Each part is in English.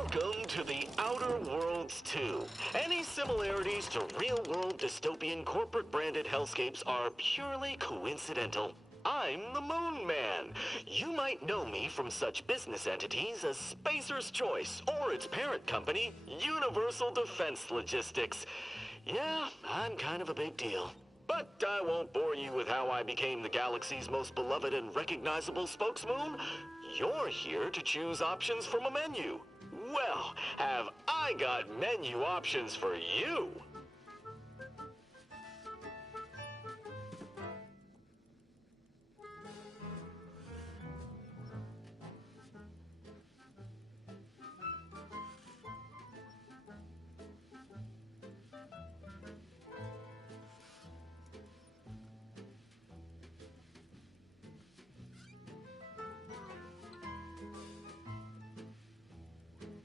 Welcome to the Outer Worlds 2. Any similarities to real-world dystopian corporate-branded hellscapes are purely coincidental. I'm the Moon Man. You might know me from such business entities as Spacer's Choice or its parent company, Universal Defense Logistics. Yeah, I'm kind of a big deal. But I won't bore you with how I became the galaxy's most beloved and recognizable spokesmoon. You're here to choose options from a menu. Well, have I got menu options for you?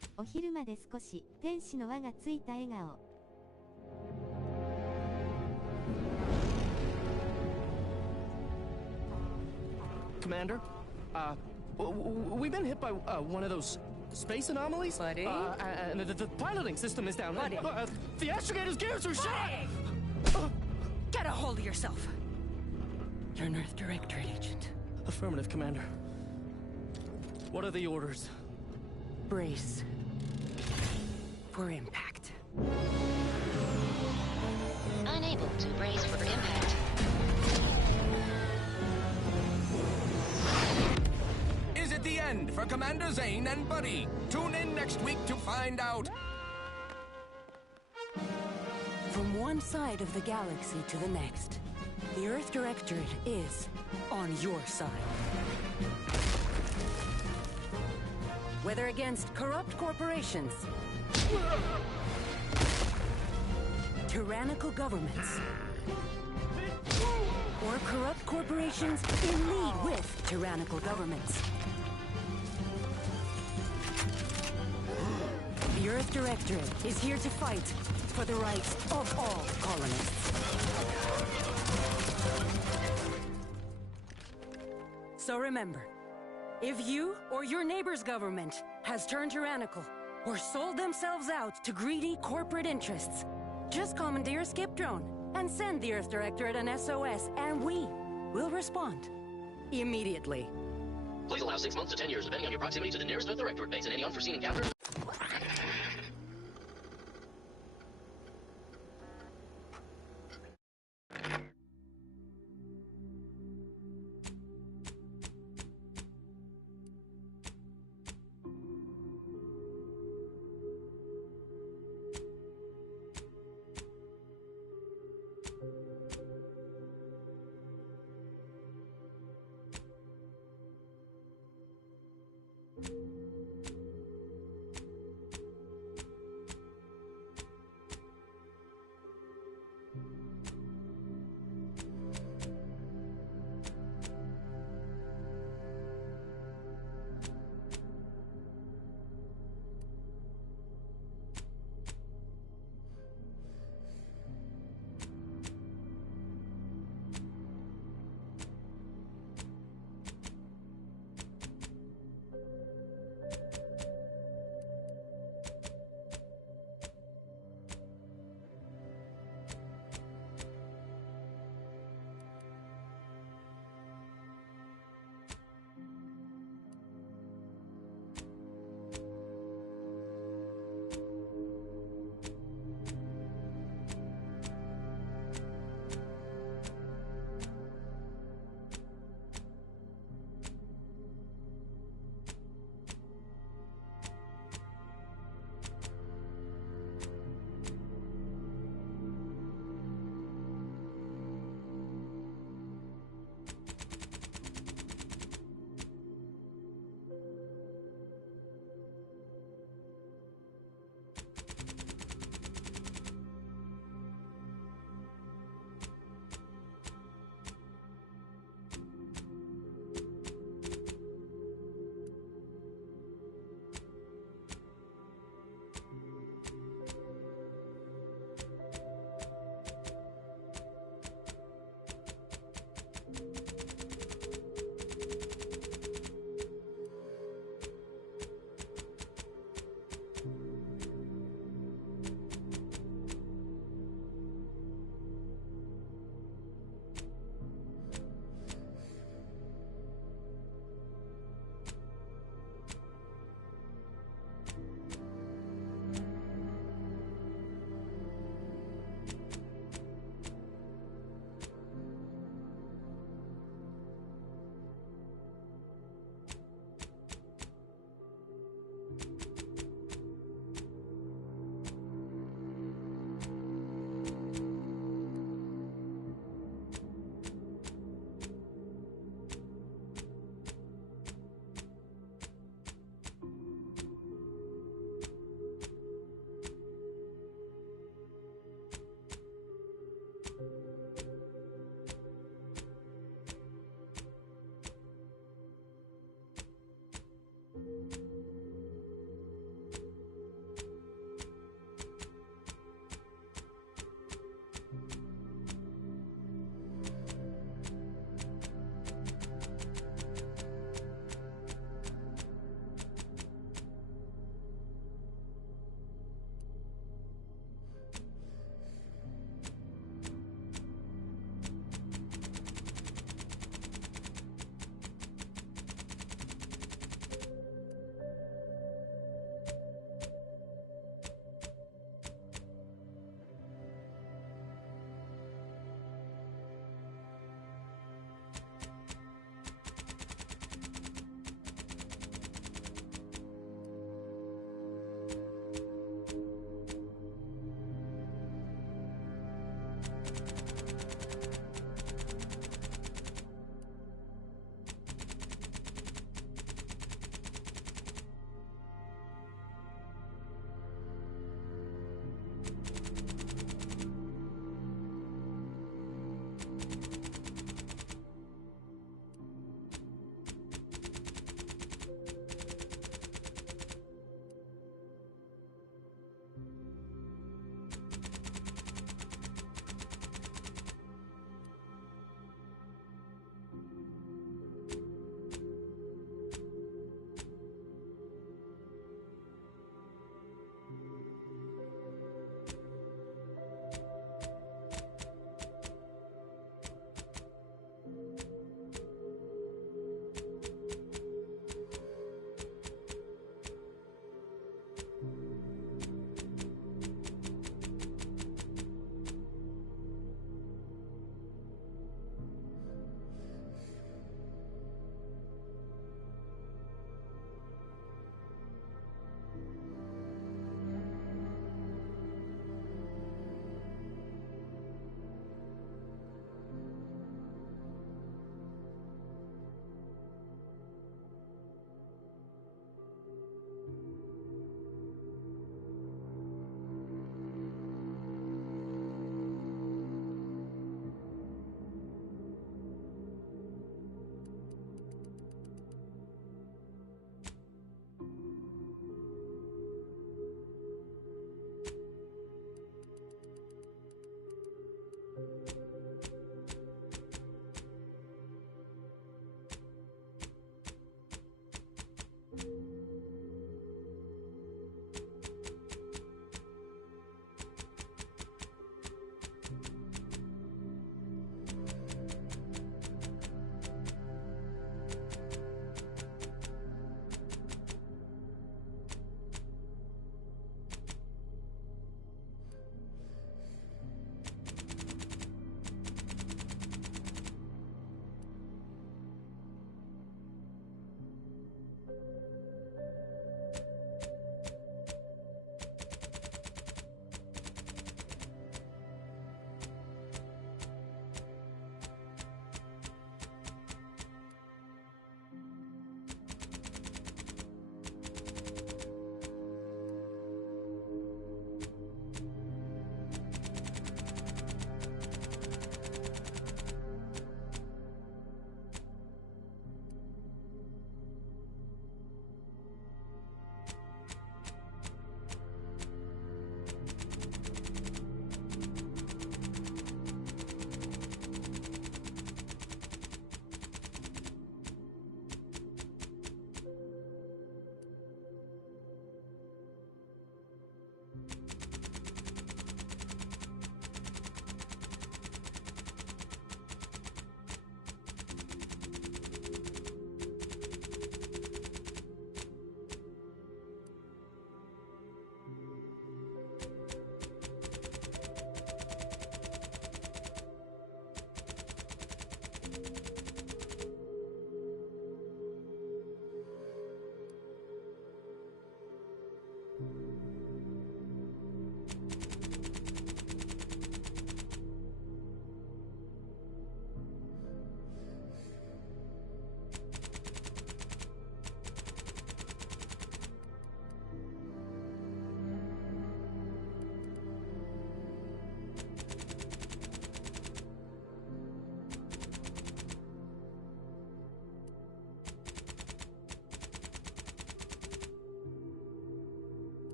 「お昼まで少し天使の輪がついた笑顔」。Commander, we've been hit by one of those space anomalies. Buddy? And the piloting system is down. Buddy? The astrogator's gears are shot! Get a hold of yourself! You're an Earth Directorate agent. Affirmative, Commander. What are the orders? Brace for impact. Unable to brace for impact. Is it the end for Commander Zane and Buddy? Tune in next week to find out. From one side of the galaxy to the next, the Earth Directorate is on your side. Whether against corrupt corporations, tyrannical governments, or corrupt corporations in league with tyrannical governments. The Earth Directorate is here to fight for the rights of all colonists. So remember, if you or your neighbor's government has turned tyrannical or sold themselves out to greedy corporate interests, just commandeer a skip drone and send the Earth Directorate an SOS, and we will respond immediately. Please allow 6 months to 10 years, depending on your proximity to the nearest Earth Directorate base and any unforeseen encounters.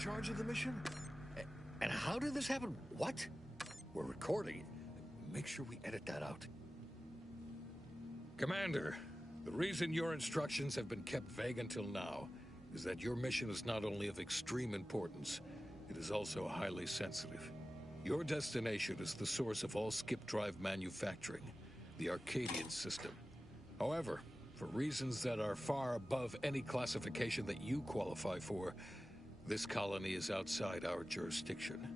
charge of the mission? And how did this happen? What? We're recording. Make sure we edit that out. Commander, the reason your instructions have been kept vague until now is that your mission is not only of extreme importance, it is also highly sensitive. Your destination is the source of all skip drive manufacturing, the Arcadian system. However, for reasons that are far above any classification that you qualify for, this colony is outside our jurisdiction.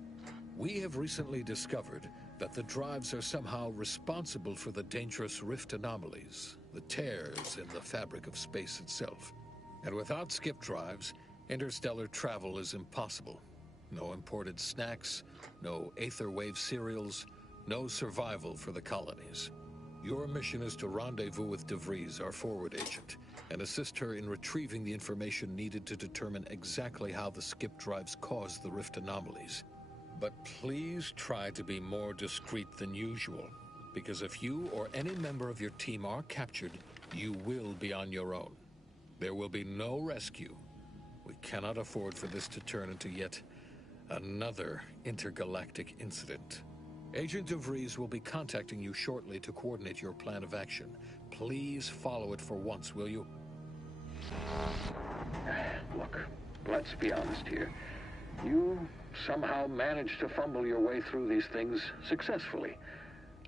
We have recently discovered that the drives are somehow responsible for the dangerous rift anomalies, the tears in the fabric of space itself. And without skip drives, interstellar travel is impossible. No imported snacks, no aether wave cereals, no survival for the colonies. Your mission is to rendezvous with DeVries, our forward agent, and assist her in retrieving the information needed to determine exactly how the skip drives caused the rift anomalies. But please try to be more discreet than usual, because if you or any member of your team are captured, you will be on your own. There will be no rescue. We cannot afford for this to turn into yet another intergalactic incident. Agent DeVries will be contacting you shortly to coordinate your plan of action. Please follow it for once, will you? Look, let's be honest here. You somehow managed to fumble your way through these things successfully.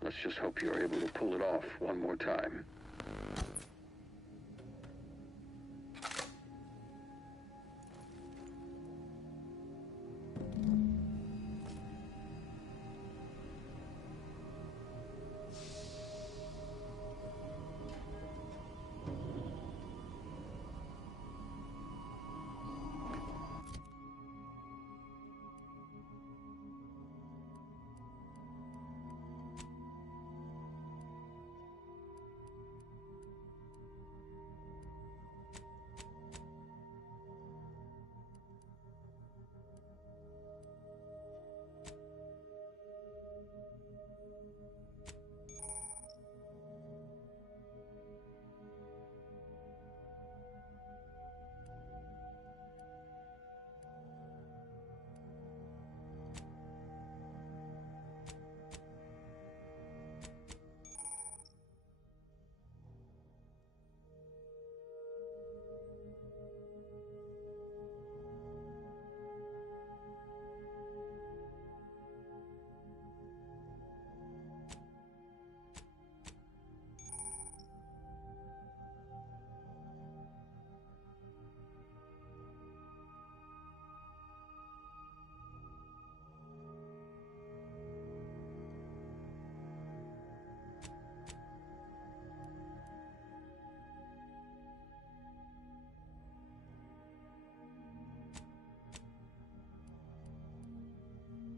Let's just hope you're able to pull it off one more time.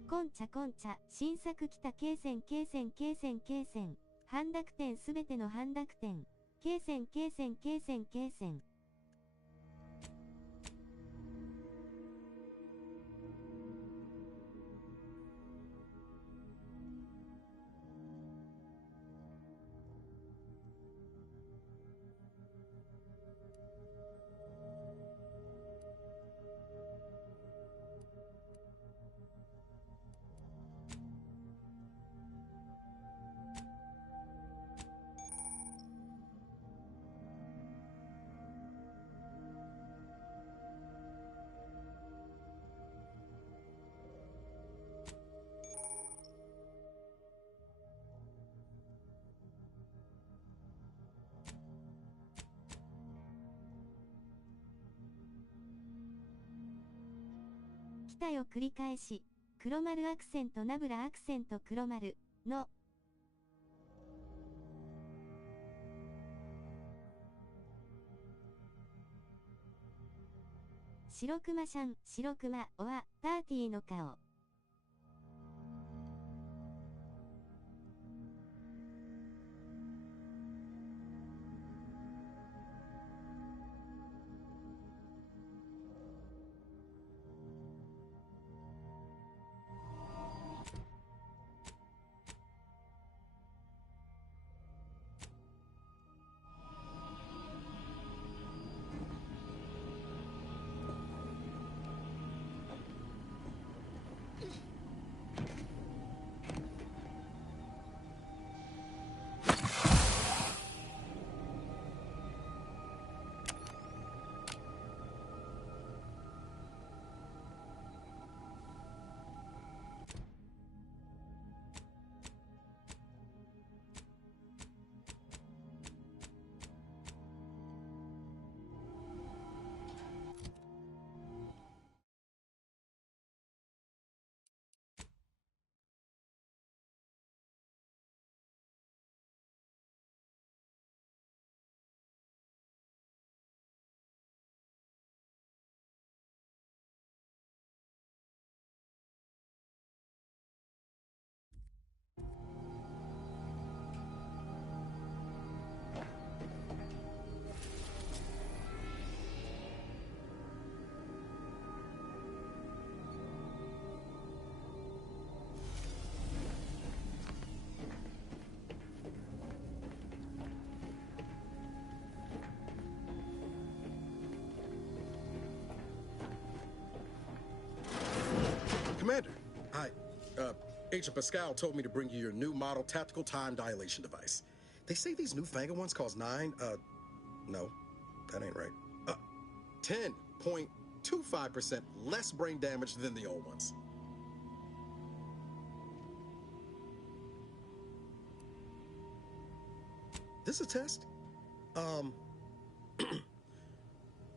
こんちゃこんちゃ、新作来た経線半濁点すべての半濁点。経線。来たよ繰り返し。黒丸アクセントナブラアクセント黒丸の。白熊シャン、白熊、おわ、パーティーの顔。Agent Pascal told me to bring you your new model tactical time dilation device. They say these newfangled ones cause no, that ain't right. 10.25% less brain damage than the old ones. This a test?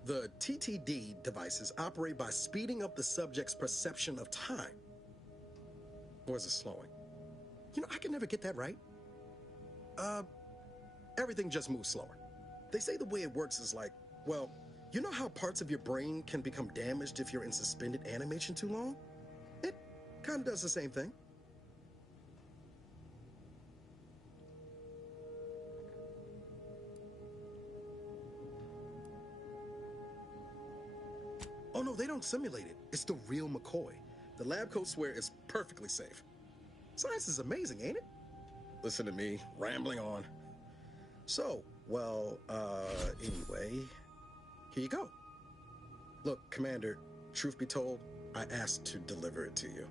The TTD devices operate by speeding up the subject's perception of time. Or is it slowing? You know, I can never get that right. Everything just moves slower. They say the way it works is like, well, you know how parts of your brain can become damaged if you're in suspended animation too long? It kind of does the same thing. Oh no, they don't simulate it. It's the real McCoy. The lab coats swear it's perfectly safe. Science is amazing, ain't it? Listen to me, rambling on. So, well, anyway, here you go. Look, Commander, truth be told, I asked to deliver it to you.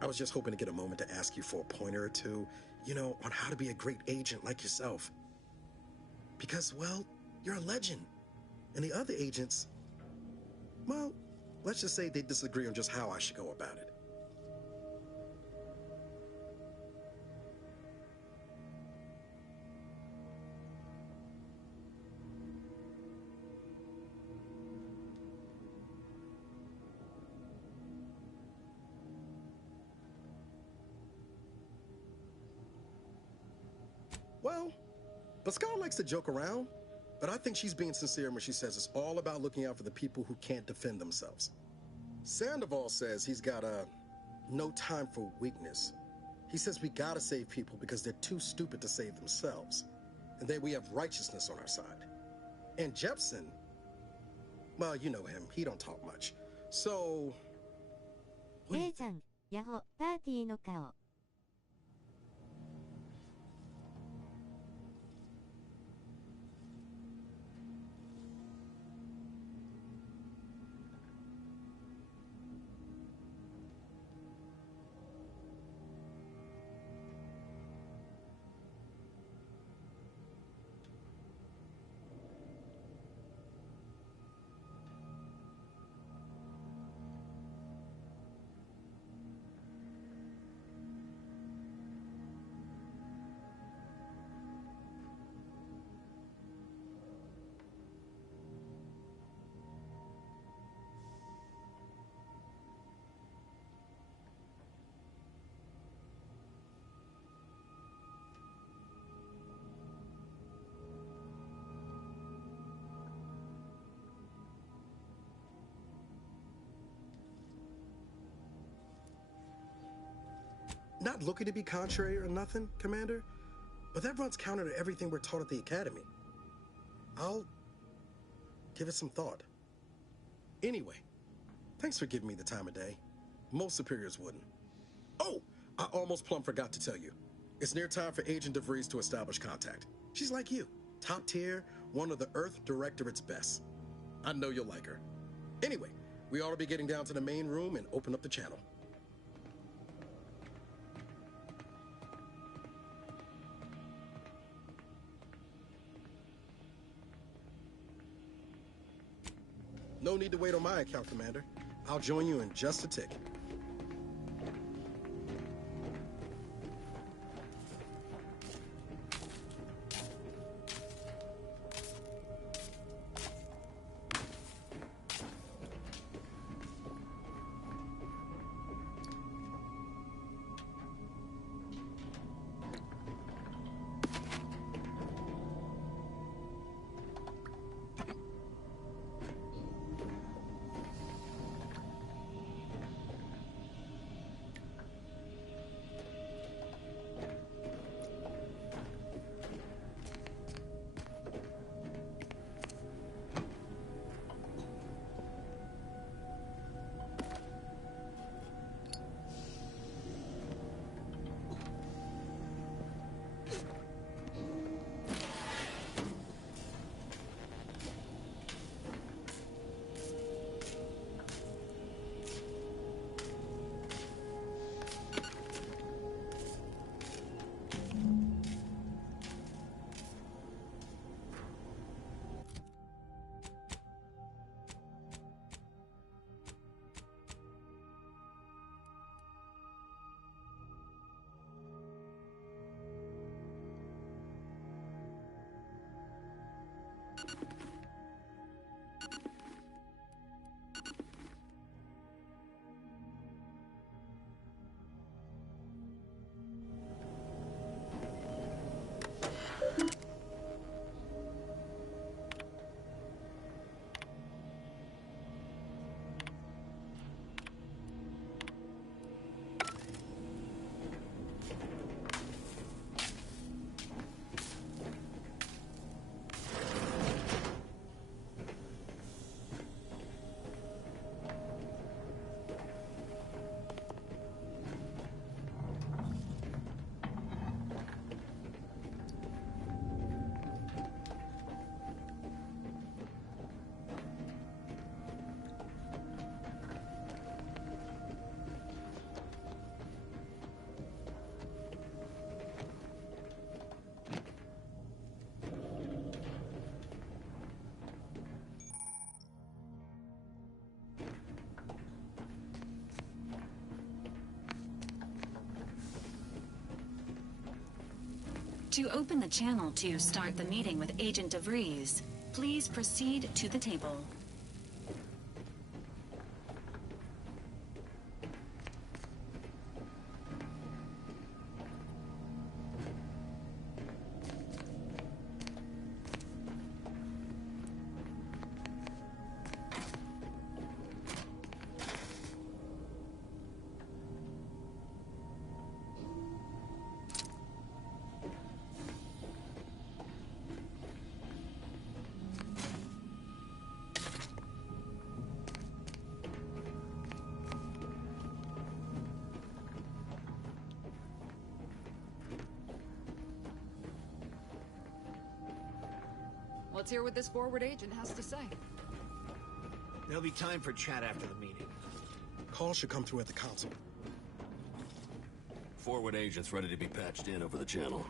I was just hoping to get a moment to ask you for a pointer or two, you know, on how to be a great agent like yourself. Because, well, you're a legend. And the other agents, well, let's just say they disagree on just how I should go about it. Well, Pascal likes to joke around, but I think she's being sincere when she says it's all about looking out for the people who can't defend themselves. Sandoval says he's got no time for weakness. He says we gotta save people because they're too stupid to save themselves. And then we have righteousness on our side. And Jepson, well, you know him, he don't talk much. So... レイちゃん、ヤホ、パーティーの顔。Not looking to be contrary or nothing, Commander, but that runs counter to everything we're taught at the Academy. I'll give it some thought. Anyway, thanks for giving me the time of day. Most superiors wouldn't. Oh, I almost plumb forgot to tell you. It's near time for Agent DeVries to establish contact. She's like you, top tier, one of the Earth Directorate's best. I know you'll like her. Anyway, we ought to be getting down to the main room and open up the channel. No need to wait on my account, Commander. I'll join you in just a tick. To open the channel to start the meeting with Agent DeVries, please proceed to the table. Let's hear what this forward agent has to say. There'll be time for chat after the meeting. Call should come through at the console. Forward agent's ready to be patched in over the channel.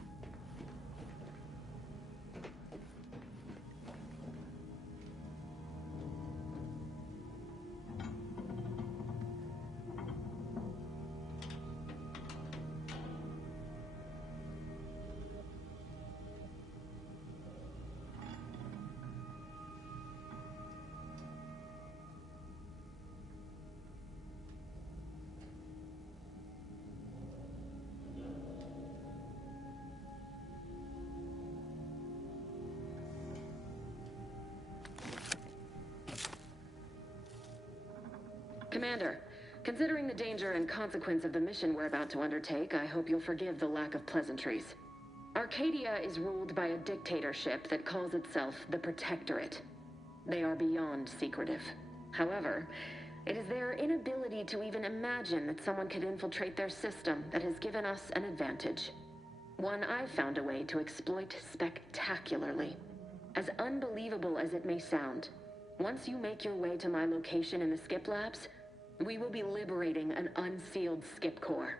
Commander, considering the danger and consequence of the mission we're about to undertake, I hope you'll forgive the lack of pleasantries. Arcadia is ruled by a dictatorship that calls itself the Protectorate. They are beyond secretive. However, it is their inability to even imagine that someone could infiltrate their system that has given us an advantage. One I've found a way to exploit spectacularly. As unbelievable as it may sound, once you make your way to my location in the Skip Labs, we will be liberating an unsealed Skip core.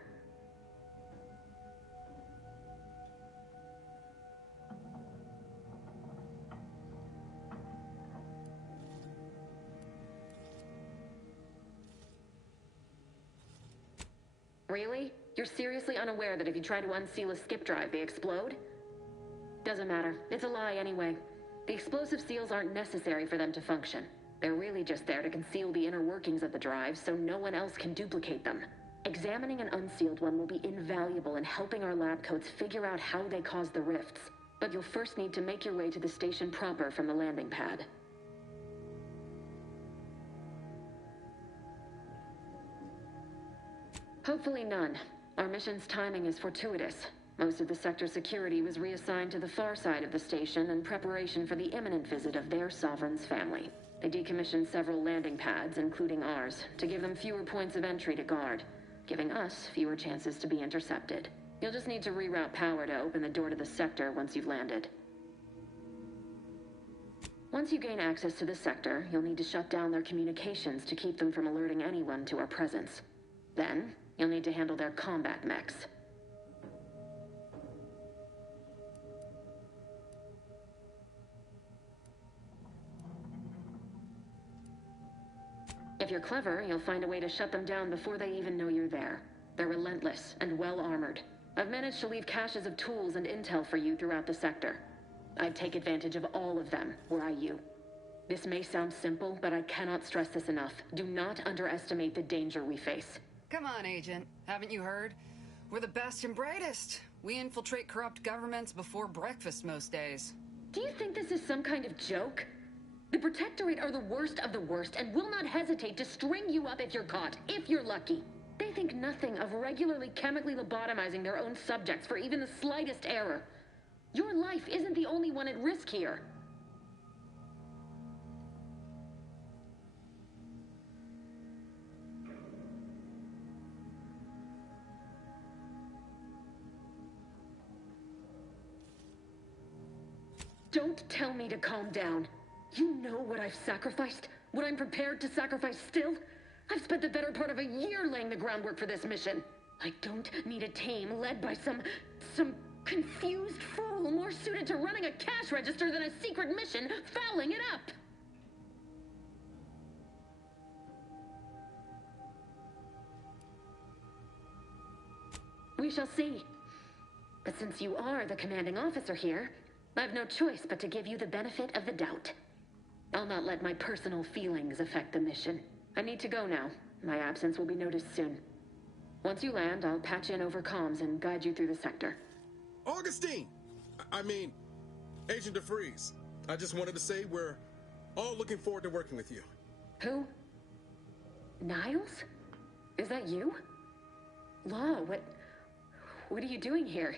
Really? You're seriously unaware that if you try to unseal a skip drive, they explode? Doesn't matter. It's a lie anyway. The explosive seals aren't necessary for them to function. They're really just there to conceal the inner workings of the drive so no one else can duplicate them. Examining an unsealed one will be invaluable in helping our lab coats figure out how they cause the rifts. But you'll first need to make your way to the station proper from the landing pad. Hopefully none. Our mission's timing is fortuitous. Most of the sector security was reassigned to the far side of the station in preparation for the imminent visit of their sovereign's family. They decommissioned several landing pads, including ours, to give them fewer points of entry to guard, giving us fewer chances to be intercepted. You'll just need to reroute power to open the door to the sector once you've landed. Once you gain access to the sector, you'll need to shut down their communications to keep them from alerting anyone to our presence. Then, you'll need to handle their combat mechs. If you're clever, you'll find a way to shut them down before they even know you're there. They're relentless and well-armored. I've managed to leave caches of tools and intel for you throughout the sector. I'd take advantage of all of them, were I you. This may sound simple, but I cannot stress this enough. Do not underestimate the danger we face. Come on, Agent. Haven't you heard? We're the best and brightest. We infiltrate corrupt governments before breakfast most days. Do you think this is some kind of joke? The Protectorate are the worst of the worst and will not hesitate to string you up if you're caught, if you're lucky. They think nothing of regularly chemically lobotomizing their own subjects for even the slightest error. Your life isn't the only one at risk here. Don't tell me to calm down. You know what I've sacrificed? What I'm prepared to sacrifice still? I've spent the better part of a year laying the groundwork for this mission. I don't need a team led by some confused fool more suited to running a cash register than a secret mission fouling it up. We shall see. But since you are the commanding officer here, I've no choice but to give you the benefit of the doubt. I'll not let my personal feelings affect the mission. I need to go now. My absence will be noticed soon. Once you land, I'll patch in over comms and guide you through the sector. Augustine! I mean, Agent DeVries. I just wanted to say we're all looking forward to working with you. Who? Niles? Is that you? Law, what are you doing here?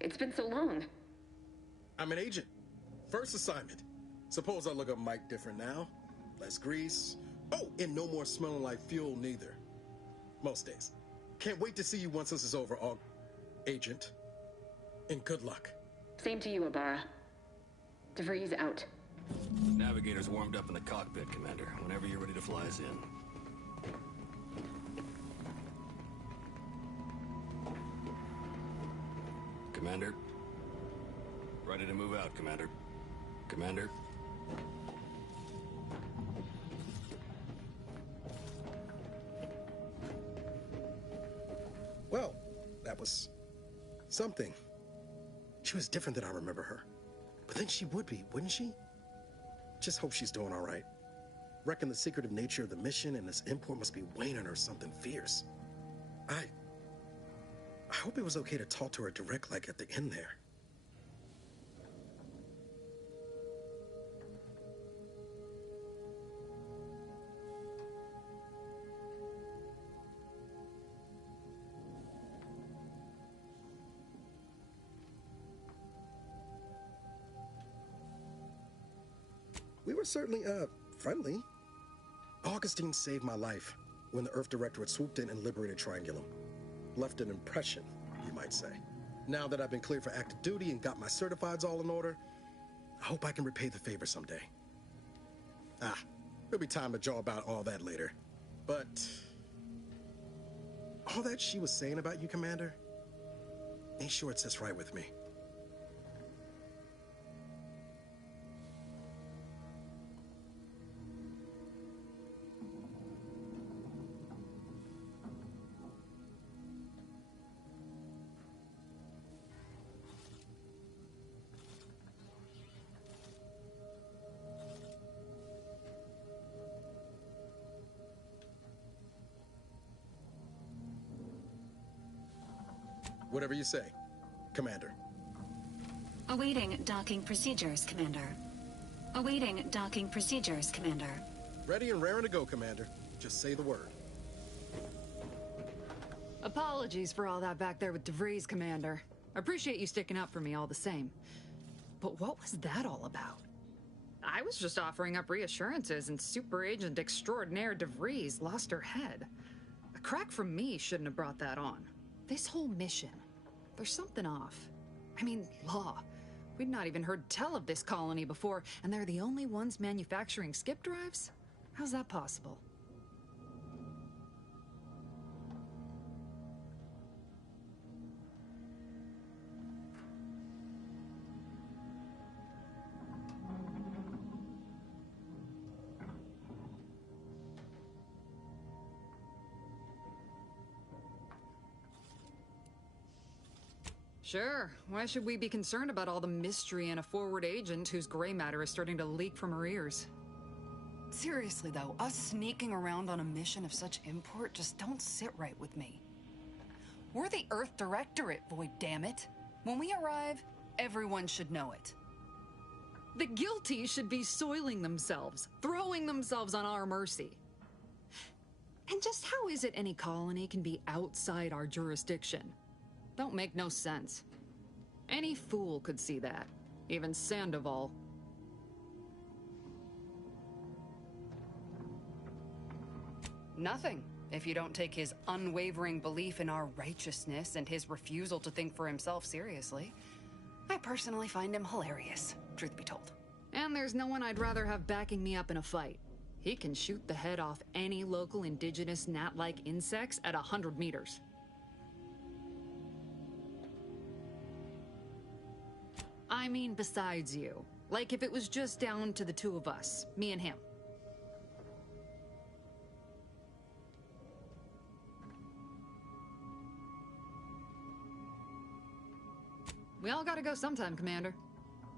It's been so long. I'm an agent. First assignment. Suppose I look up Mike different now. Less grease. Oh, and no more smelling like fuel neither. Most days. Can't wait to see you once this is over, Agent. And good luck. Same to you, Ibarra. DeVries out. Navigator's warmed up in the cockpit, Commander. Whenever you're ready to fly us in. Commander? Ready to move out, Commander. Commander? Well, that was something. She was different than I remember her. But then she would be, wouldn't she? Just hope she's doing all right. Reckon the secretive nature of the mission and this import must be weighing on her something fierce. I hope it was okay to talk to her direct like at the end there. We were certainly, friendly. Augustine saved my life when the Earth Directorate swooped in and liberated Triangulum. Left an impression, you might say. Now that I've been cleared for active duty and got my certifieds all in order, I hope I can repay the favor someday. There'll be time to jaw about all that later. But all that she was saying about you, Commander, ain't sure it sits right with me. Whatever you say, Commander. Awaiting docking procedures, Commander. Awaiting docking procedures, Commander. Ready and raring to go, Commander. Just say the word. Apologies for all that back there with DeVries, Commander. I appreciate you sticking up for me all the same. But what was that all about? I was just offering up reassurances and Super Agent Extraordinaire DeVries lost her head. A crack from me shouldn't have brought that on. This whole mission, there's something off. I mean, Law. We'd not even heard tell of this colony before, and they're the only ones manufacturing skip drives? How's that possible? Sure. Why should we be concerned about all the mystery in a forward agent whose gray matter is starting to leak from her ears? Seriously though, us sneaking around on a mission of such import just don't sit right with me. We're the Earth Directorate, Void, damn it. When we arrive, everyone should know it. The guilty should be soiling themselves, throwing themselves on our mercy. And just how is it any colony can be outside our jurisdiction? Don't make no sense. Any fool could see that, even Sandoval. Nothing, if you don't take his unwavering belief in our righteousness and his refusal to think for himself seriously. I personally find him hilarious, truth be told. And there's no one I'd rather have backing me up in a fight. He can shoot the head off any local indigenous gnat-like insects at 100 meters. I mean besides you. Like if it was just down to the two of us, me and him. We all gotta go sometime, Commander.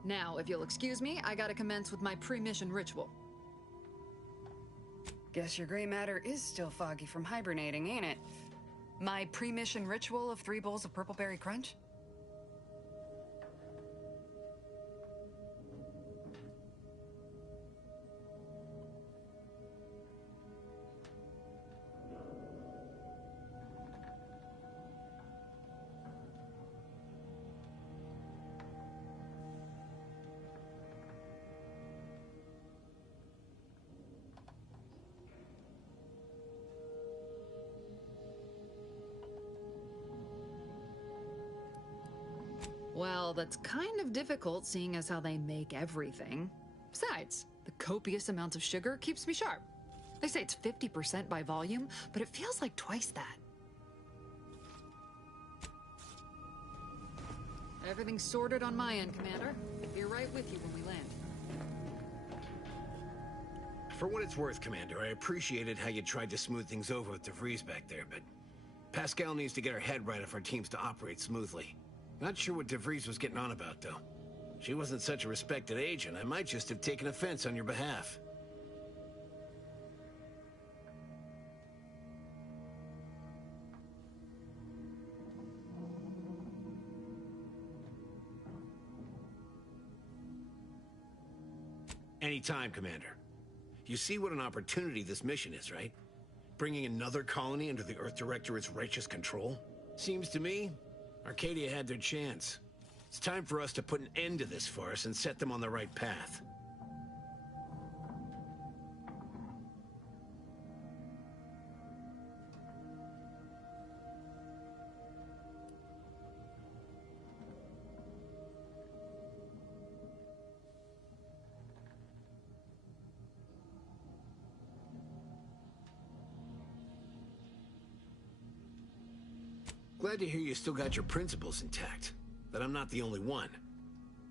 Now, if you'll excuse me, I gotta commence with my pre-mission ritual. Guess your gray matter is still foggy from hibernating, ain't it? My pre-mission ritual of 3 bowls of purple berry crunch? Well, that's kind of difficult seeing as how they make everything. Besides, the copious amounts of sugar keeps me sharp. They say it's 50% by volume, but it feels like twice that. Everything's sorted on my end, Commander. Be right with you when we land. For what it's worth, Commander, I appreciated how you tried to smooth things over with DeVries back there, but Pascal needs to get her head right if our team's to operate smoothly. Not sure what DeVries was getting on about, though. She wasn't such a respected agent. I might just have taken offense on your behalf. Anytime, Commander. You see what an opportunity this mission is, right? Bringing another colony under the Earth Directorate's righteous control? Seems to me, Arcadia had their chance. It's time for us to put an end to this farce and set them on the right path. Glad to hear you still got your principles intact. That I'm not the only one.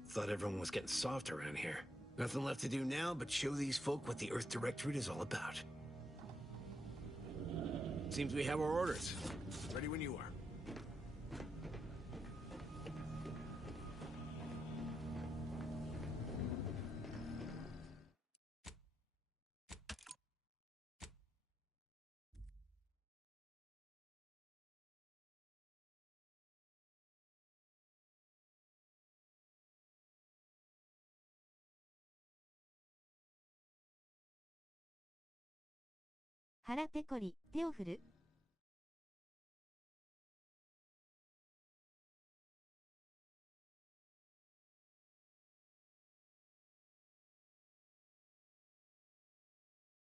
Thought everyone was getting soft around here. Nothing left to do now but show these folk what the Earth Directorate is all about. Seems we have our orders. Ready when you are.腹ペコリ、手を振る。